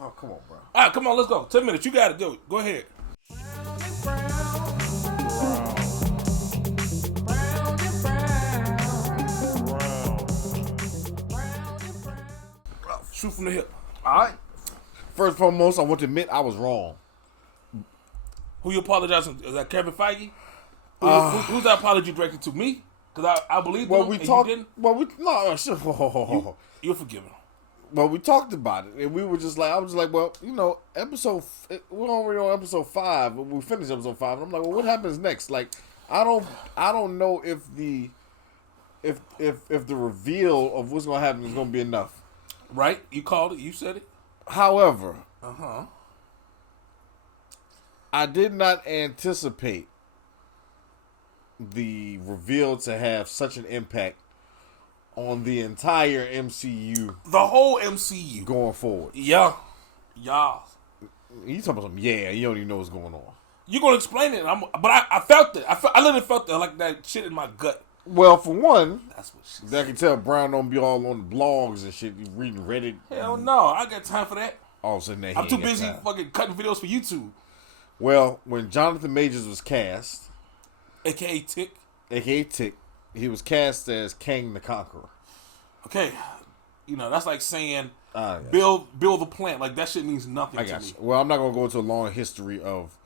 Oh, come on, bro. All right, come on, let's go. 10 minutes. You got to do it. Go ahead. Shoot from the hip. All right. First and foremost, I want to admit I was wrong. Who you apologizing to? Is that Kevin Feige? Who's that apology directed to? Me? Because I believe Well, him we and talked. you didn't? Well, we no. Shit. You're forgiven. Well, we talked about it, and we were just like, I was just like, well, we're already on episode 5, but we finished episode 5, and I'm like, well, what happens next? Like, I don't know if the reveal of what's gonna happen is gonna be enough. Right? You called it. You said it. However, Uh-huh. I did not anticipate the reveal to have such an impact on the entire MCU. The whole MCU. Going forward. Yeah. You talking about something, you don't even know what's going on. You're going to explain it, but I felt it. I literally felt it like that shit in my gut. Well, for one, that's what she I can tell Brown don't be all on the blogs and shit. You reading Reddit. Hell no, I got time for that. All of a sudden, I'm too busy fucking cutting videos for YouTube. Well, when Jonathan Majors was cast, AKA Tick, he was cast as Kang the Conqueror. Okay, that's like saying Yeah. build the plant. Like that shit means nothing I to got me. you. Well, I'm not gonna go into a long history of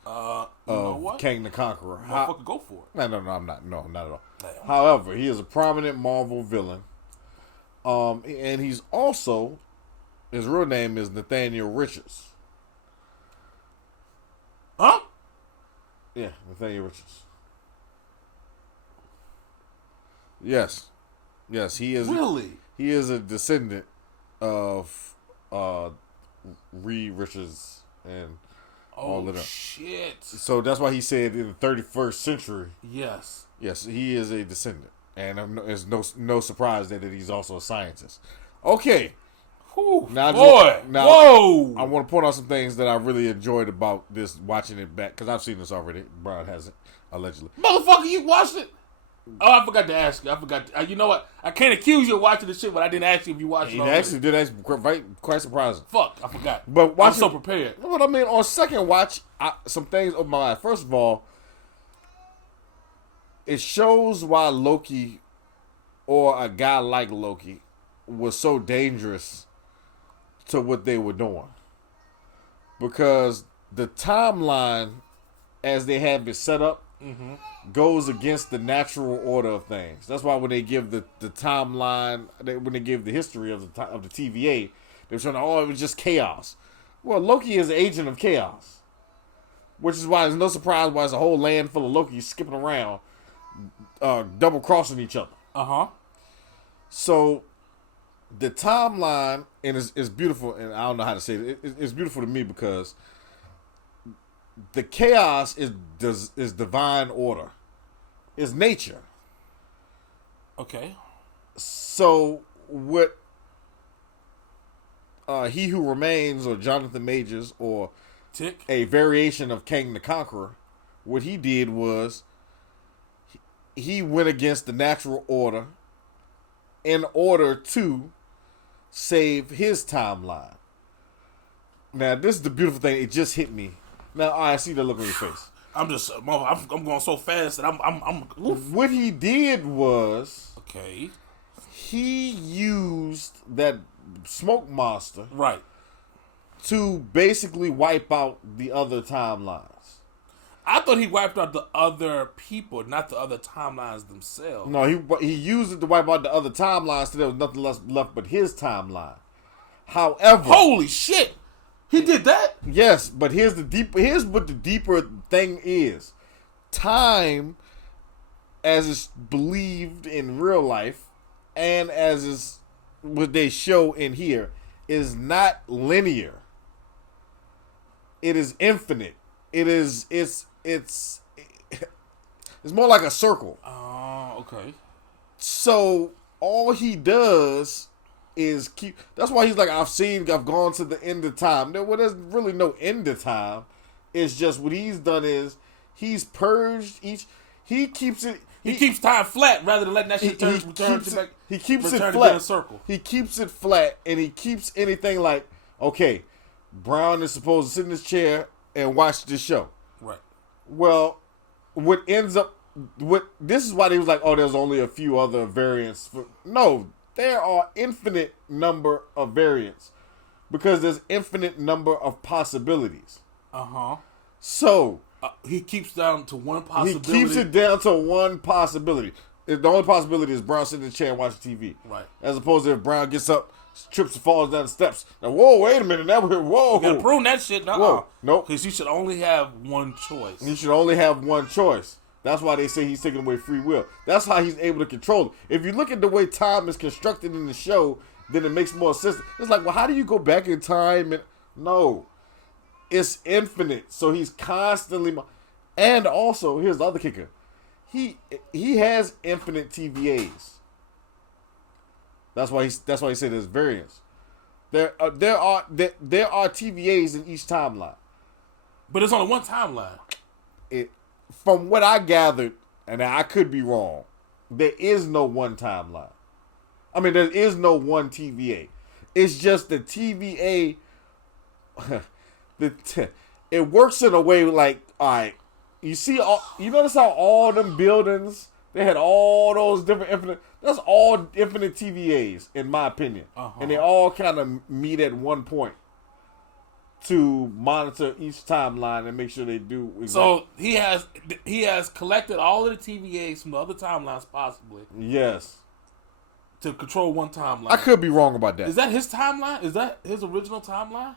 Kang the Conqueror. Motherfucker, go for it. No, I'm not. No, not at all. Damn. However, he is a prominent Marvel villain. And he's also, his real name is Nathaniel Richards. Huh? Yeah, Nathaniel Richards. Yes, he is. Really? He is a descendant of Reed Richards and all of them. Shit. So that's why he said in the 31st century. Yes, he is a descendant, and it's no surprise that he's also a scientist. Okay. Whew, Now, whoa! I want to point out some things that I really enjoyed about this, watching it back, because I've seen this already. Brian hasn't, allegedly. Motherfucker, you watched it? Oh, I forgot to ask you. You know what? I can't accuse you of watching this shit, but I didn't ask you if you watched it. He actually did. That's quite surprising. Fuck, I forgot. But I'm so prepared. But I mean, on second watch, some things opened my eyes. First of all, it shows why Loki, or a guy like Loki, was so dangerous to what they were doing. Because the timeline, as they have it set up, goes against the natural order of things. That's why when they give the timeline, when they give the history of the TVA, they're showing, it was just chaos. Well, Loki is an agent of chaos, which is why there's no surprise why there's a whole land full of Loki skipping around, double crossing each other. So the timeline, and it's beautiful, and I don't know how to say it. It's beautiful to me because the chaos is divine order. It's nature. Okay. So what He Who Remains, or Jonathan Majors, or Tick, a variation of Kang the Conqueror, what he did was he went against the natural order in order to save his timeline. Now, this is the beautiful thing. It just hit me. Now, I see the look on your face. I'm going so fast that I'm. What he did was, okay, he used that smoke monster, right, to basically wipe out the other timelines. I thought he wiped out the other people, not the other timelines themselves. No, he used it to wipe out the other timelines, so there was nothing left but his timeline. However, holy shit, he did that? Yes, but here's what the deeper thing is. Time, as is believed in real life, and as is what they show in here, is not linear. It is infinite. It's more like a circle. Oh, okay. So all he does is keep. That's why he's like, I've gone to the end of time. There's really no end of time. It's just what he's done is he's purged each. He keeps it. He keeps time flat rather than letting that shit return back. He keeps it flat. flat. In a circle. He keeps it flat, and he keeps anything like, okay, Brown is supposed to sit in his chair and watch this show. Right. Well, this is why they was like, oh, there's only a few other variants. No, there are infinite number of variants because there's infinite number of possibilities. So he keeps down to one possibility. He keeps it down to one possibility. The only possibility is Brown sitting in the chair and watching TV. Right. As opposed to if Brown gets up, trips and falls down the steps. Now, whoa, wait a minute. Whoa. You gotta prune that shit. Whoa. Nope. Because you should only have one choice. He should only have one choice. That's why they say he's taking away free will. That's how he's able to control it. If you look at the way time is constructed in the show, then it makes more sense. It's like, well, how do you go back in time? No. It's infinite. So he's constantly... And also, here's the other kicker. He has infinite TVAs. That's why he said there's variants. There are TVAs in each timeline. But it's only one timeline. From what I gathered, and I could be wrong, there is no one timeline. I mean, there is no one TVA. It's just the TVA. It works in a way like, all right, you notice how all them buildings, they had all those different infinite. That's all infinite TVAs, in my opinion, and they all kind of meet at one point to monitor each timeline and make sure they do exactly. So he has collected all of the TVAs from the other timelines, possibly. Yes. To control one timeline. I could be wrong about that. Is that his timeline? Is that his original timeline?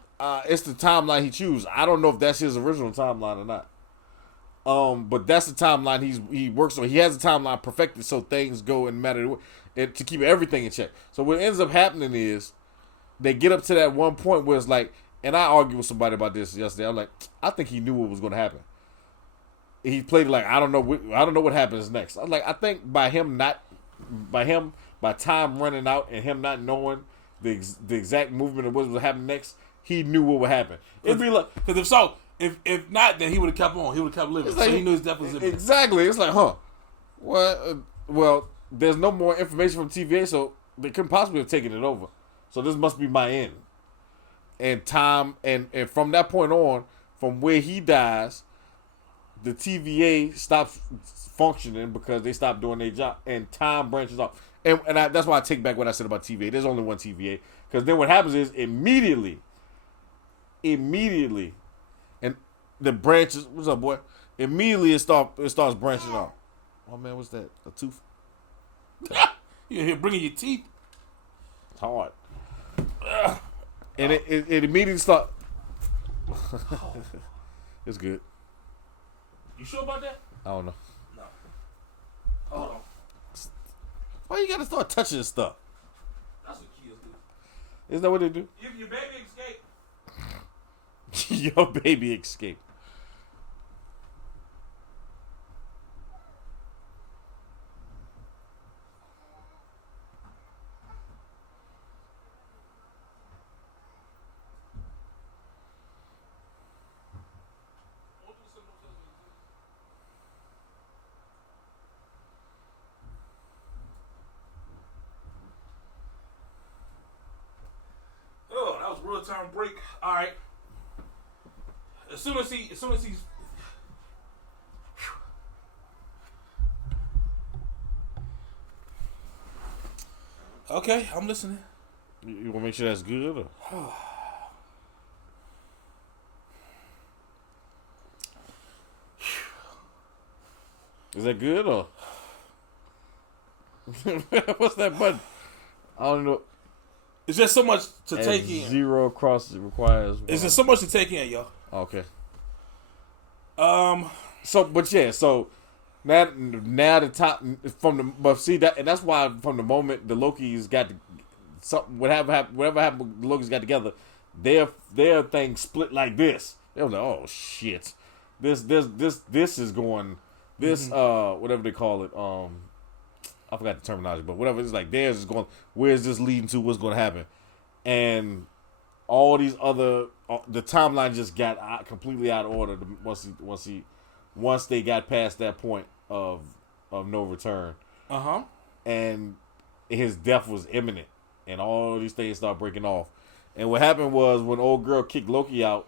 It's the timeline he chooses. I don't know if that's his original timeline or not. But that's the timeline he works on. He has the timeline perfected so things go in matter to keep everything in check. So what ends up happening is they get up to that one point where it's like, and I argued with somebody about this yesterday. I'm like, I think he knew what was going to happen. He played it like, I don't know what happens next. I'm like, I think by time running out and him not knowing the exact movement of what was happening next, he knew what would happen. It'd be like, because if not, then he would have kept on. He would have kept living. Like, so he knew his death was imminent. Exactly. It's like, what? Well, there's no more information from TVA, so they couldn't possibly have taken it over. So this must be my end. And time, and from that point on, from where he dies, the TVA stops functioning because they stop doing their job, and time branches off. And that's why I take back what I said about TVA. There's only one TVA. Because then what happens is immediately, and the branches, what's up, boy? Immediately it starts branching off. Oh, man, what's that? A tooth? You're here bringing your teeth. It's hard. And it immediately starts. It's good. You sure about that? I don't know. No. Hold on. Why you gotta start touching this stuff? That's what kids do. Isn't that what they do? If your baby escaped. Your baby escaped. Real time break. All right. As soon as he's. Okay, I'm listening. You want to make sure that's good? Or? Is that good or? What's that button? I don't know. It's just so much to take in. Zero across it requires one. It's just so much to take in, yo. Okay. So now the top but see that, and that's why from the moment the Lokis got whatever happened, the Lokis got together, their thing split like this. They was like, oh shit, this is going whatever they call it, I forgot the terminology, but whatever, it's like theirs is going, where's this leading to, what's going to happen? And all these other, the timeline just got completely out of order once they got past that point of no return. And his death was imminent, and all these things start breaking off. And what happened was when old girl kicked Loki out,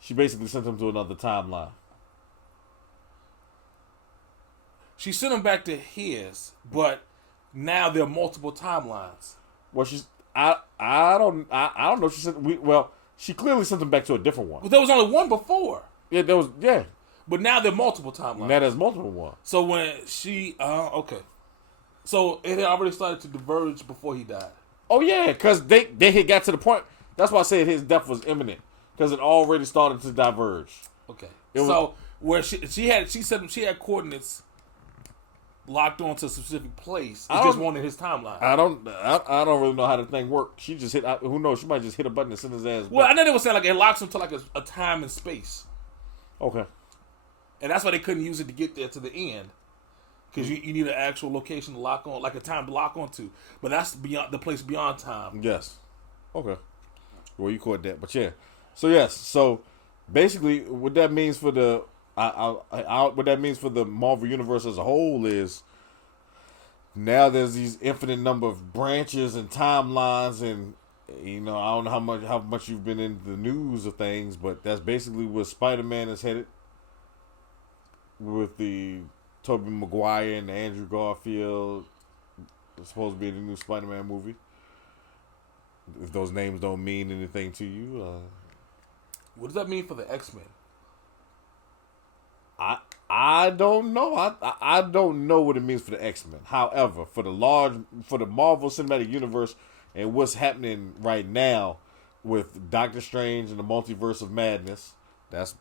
she basically sent him to another timeline. She sent him back to his, but now there are multiple timelines. Well, I don't know. She clearly sent him back to a different one. But there was only one before. Yeah. But now there are multiple timelines. Now there's multiple ones. So when she okay. So it had already started to diverge before he died. Oh yeah, because they had got to the point. That's why I said his death was imminent, because it already started to diverge. Okay. So where she said she had coordinates locked onto a specific place. It just wanted his timeline. I don't really know how the thing worked. She just hit. Who knows? She might just hit a button and send his ass. Well, back. I know they were saying like it locks him to like a time and space. Okay. And that's why they couldn't use it to get there to the end. Because you need an actual location to lock on, like a time to lock onto. But that's beyond the place beyond time. Yes. Okay. Well, you caught that, but yeah. So yes. So basically, what that means for the what that means for the Marvel universe as a whole is now there's these infinite number of branches and timelines, and I don't know how much you've been in the news of things, but that's basically where Spider-Man is headed with the Tobey Maguire and Andrew Garfield. It's supposed to be in the new Spider-Man movie. If those names don't mean anything to you, what does that mean for the X-Men? I don't know. I don't know what it means for the X-Men. However, for the Marvel Cinematic Universe and what's happening right now with Doctor Strange and the Multiverse of Madness, that's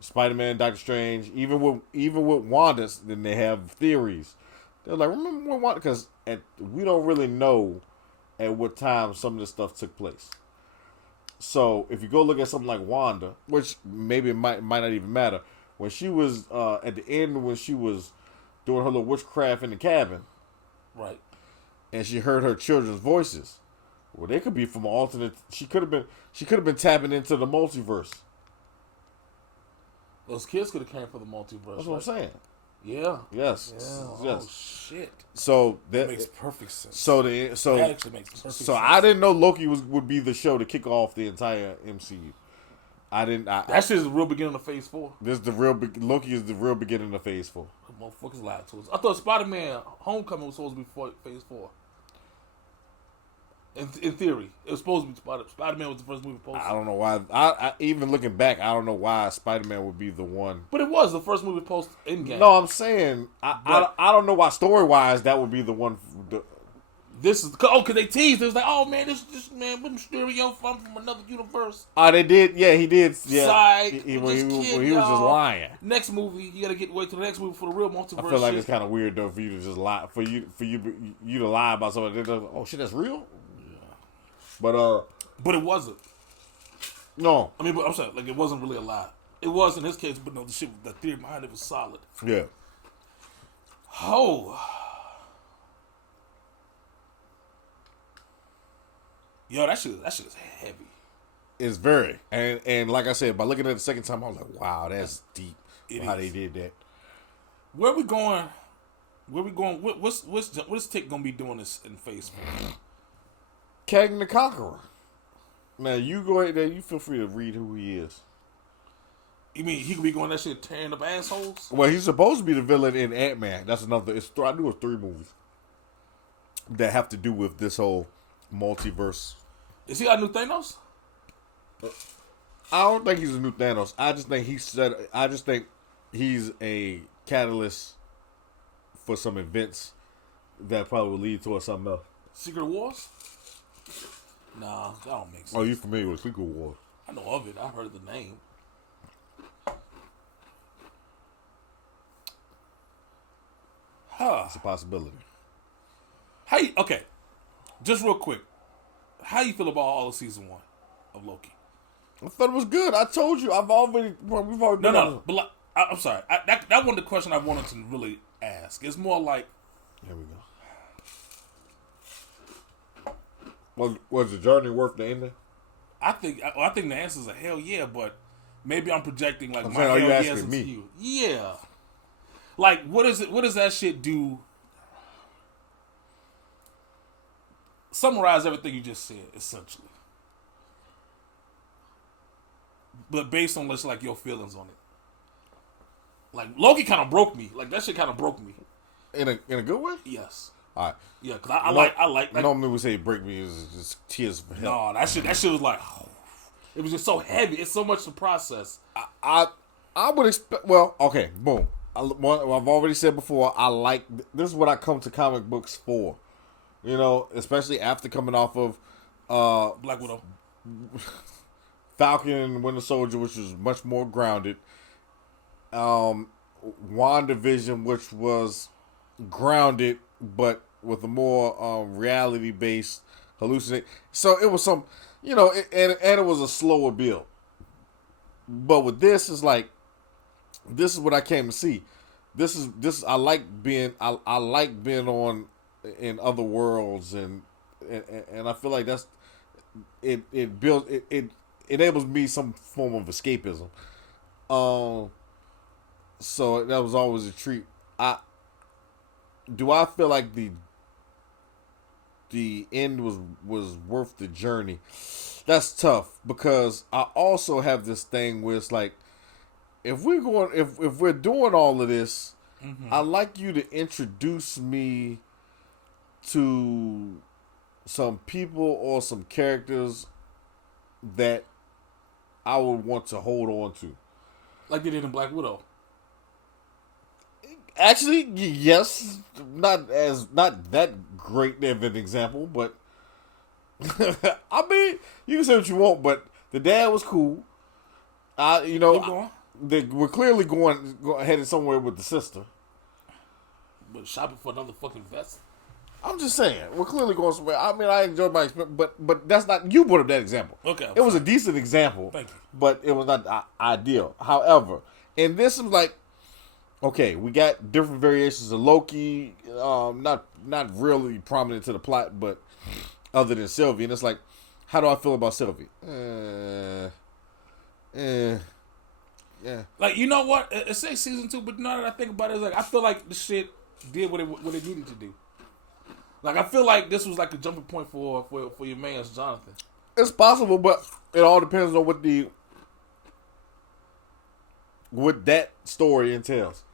Spider-Man, Doctor Strange, even with Wanda, then they have theories. They're like, remember when Wanda? Because we don't really know at what time some of this stuff took place. So if you go look at something like Wanda, which maybe it might not even matter, when she was at the end when she was doing her little witchcraft in the cabin, right, and she heard her children's voices. Well, they could be from alternate. She could have been tapping into the multiverse. Those kids could have came from the multiverse. That's what I'm saying. Yeah. Yes. Yeah. Yes. Oh shit. So that makes perfect sense. That actually makes perfect sense. So I didn't know Loki would be the show to kick off the entire MCU. That shit is the real beginning of Phase 4. Loki is the real beginning of Phase 4. Motherfuckers lied to us. I thought Spider-Man Homecoming was supposed to be Phase 4. In theory, it was supposed to be Spider-Man was the first movie posted. I don't know why. I even looking back, I don't know why Spider-Man would be the one. But it was the first movie post Endgame. No, I'm saying I don't know why story-wise that would be the one. This is because they teased. It was like, oh man, this man with Mysterio from another universe. They did. Yeah, he did. Yeah, Side, when he was just lying. Next movie, you gotta wait till the next movie for the real multiverse. I feel like shit. it's kind of weird though for you to just lie you to lie about something. Oh shit, that's real. But it wasn't. No, I mean, but I'm sorry, like it wasn't really a lie. It was in his case, but no, the theory behind it was solid. Yeah. Oh. Yo, that shit is heavy. It's very and like I said, by looking at it the second time, I was like, wow, that's deep. How they did that. Where we going? What's Tick gonna be doing this in Phase 4? Kang the Conqueror. Now you go ahead there. You feel free to read who he is. You mean he could be going that shit tearing up assholes? Well, he's supposed to be the villain in Ant-Man. That's another. I knew it was 3 movies that have to do with this whole multiverse. Is he our new Thanos? I don't think he's a new Thanos. I just think he's a catalyst for some events that probably will lead towards something else. Secret Wars? Nah, that don't make sense. Oh, you familiar with Secret Wars? I know of it. I heard the name. It's a possibility. Okay, just real quick. How you feel about all of season 1 of Loki? I thought it was good. I told you. We've already. No. But like, I'm sorry. That wasn't the question I wanted to really ask. It's more like. Here we go. Was the journey worth the ending? I think the answer is a hell yeah, but maybe I'm projecting like my hell yes into me? You. Yeah. Like what is it? What does that shit do? summarize everything you just said, essentially. But based on just like your feelings on it. Like Loki kind of broke me. Like that shit kind of broke me. In a good way? Yes. All right. Yeah, because I like. Normally we say break me is just tears for help. No, that shit was like, it was just so heavy. It's so much to process. I would expect. Well, okay, boom. I've already said before. I like this is what I come to comic books for. You know, especially after coming off of Black Widow, Falcon and Winter Soldier, which was much more grounded. WandaVision, which was grounded but with a more reality based hallucinate. So it was some, you know, and it was a slower build. But with this, is like, this is what I came to see. This I like being on in other worlds, and I feel like that's it builds it enables me some form of escapism. So that was always a treat. I feel like the end was worth the journey. That's tough because I also have this thing where it's like, if we're doing all of this, I'd like you to introduce me to some people or some characters that I would want to hold on to. like they did in Black Widow. Actually, yes, not that great of an example, but I mean, you can say what you want, but the dad was cool. We're clearly going headed somewhere with the sister. But shopping for another fucking vest. I'm just saying, we're clearly going somewhere. I mean, I enjoyed my experience, but that's not, you brought up that example. Okay, it was a decent example. Thank you. But it was not ideal. However, and this is like, okay, we got different variations of Loki, not really prominent to the plot, but other than Sylvie, and it's like, how do I feel about Sylvie? Yeah. Like, you know what? It says season 2, but now that I think about it, it's like I feel like the shit did what it needed to do. Like, I feel like this was like a jumping point for your man's Jonathan. It's possible, but it all depends on what that story entails.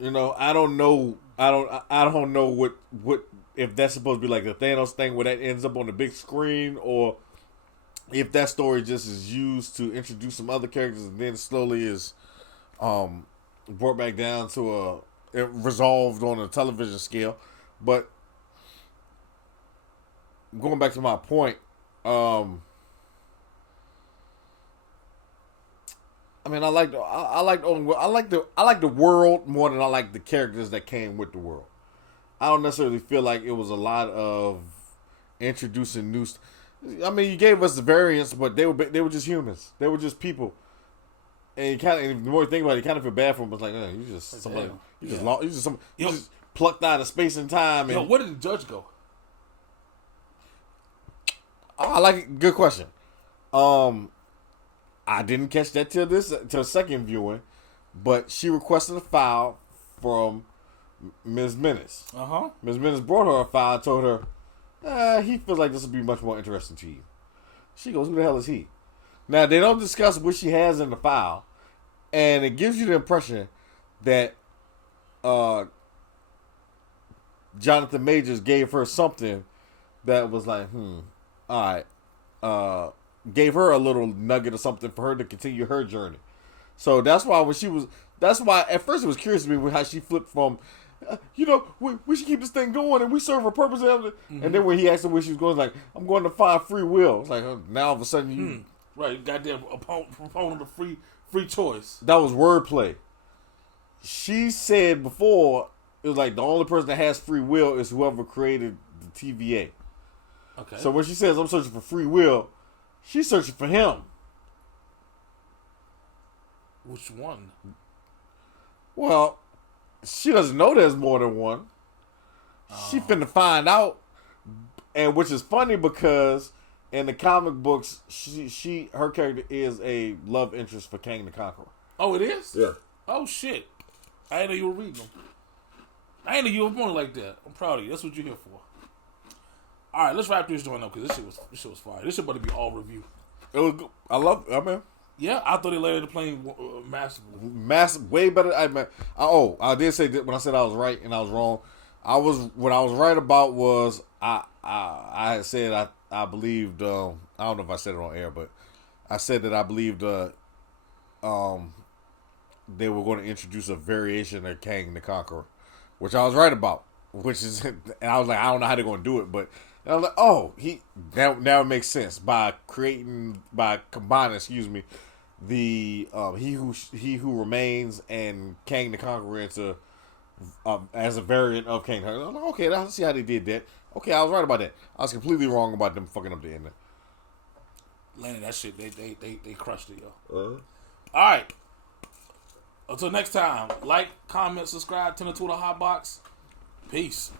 You know, I don't know what if that's supposed to be like the Thanos thing where that ends up on the big screen, or if that story just is used to introduce some other characters and then slowly is brought back down to resolved on a television scale. But going back to my point, I mean, I like the world more than I like the characters that came with the world. I don't necessarily feel like it was a lot of introducing new. I mean, you gave us the variants, but they were just humans. They were just people. And the more you think about it, you kind of feel bad for them. It's like, you just somebody, you just plucked out of space and time. And, where did the judge go? I like it. Good question. I didn't catch that till second viewing, but she requested a file from Ms. Menace. Ms. Menace brought her a file and told her, he feels like this would be much more interesting to you. She goes, who the hell is he? Now, they don't discuss what she has in the file, and it gives you the impression that Jonathan Majors gave her something that was like, all right, gave her a little nugget or something for her to continue her journey. So that's why at first it was curious to me how she flipped from, we should keep this thing going and we serve a purpose. And then when he asked her where she was going, like, I'm going to find free will. It's like, now all of a sudden you... Right, goddamn opponent of free choice. That was wordplay. She said before, it was like the only person that has free will is whoever created the TVA. Okay. So when she says, I'm searching for free will, she's searching for him. Which one? Well, she doesn't know there's more than one. She finna find out, and which is funny because in the comic books, her character is a love interest for Kang the Conqueror. Oh, it is? Yeah. Oh shit! I didn't know you were reading them. I didn't know you were born like that. I'm proud of you. That's what you're here for. All right, let's wrap this joint up because this shit was fire. This shit about to be all review. It was good. I mean, Yeah, I thought they landed the plane masterfully. massive, way better. I did say that when I said I was right and I was wrong. What I was right about was I had said I believed. I don't know if I said it on air, but I said that I believed. They were going to introduce a variation of Kang the Conqueror, which I was right about. Which is, and I was like, I don't know how they're going to do it, but I was like, oh, now it makes sense by combining, the he who remains and Kang the Conqueror into as a variant of Kang. I'm like, okay, let's see how they did that. Okay, I was right about that. I was completely wrong about them fucking up the ending. Landed that shit. They crushed it, yo. Uh-huh. All right. Until next time, like, comment, subscribe, turn it to the hot box. Peace.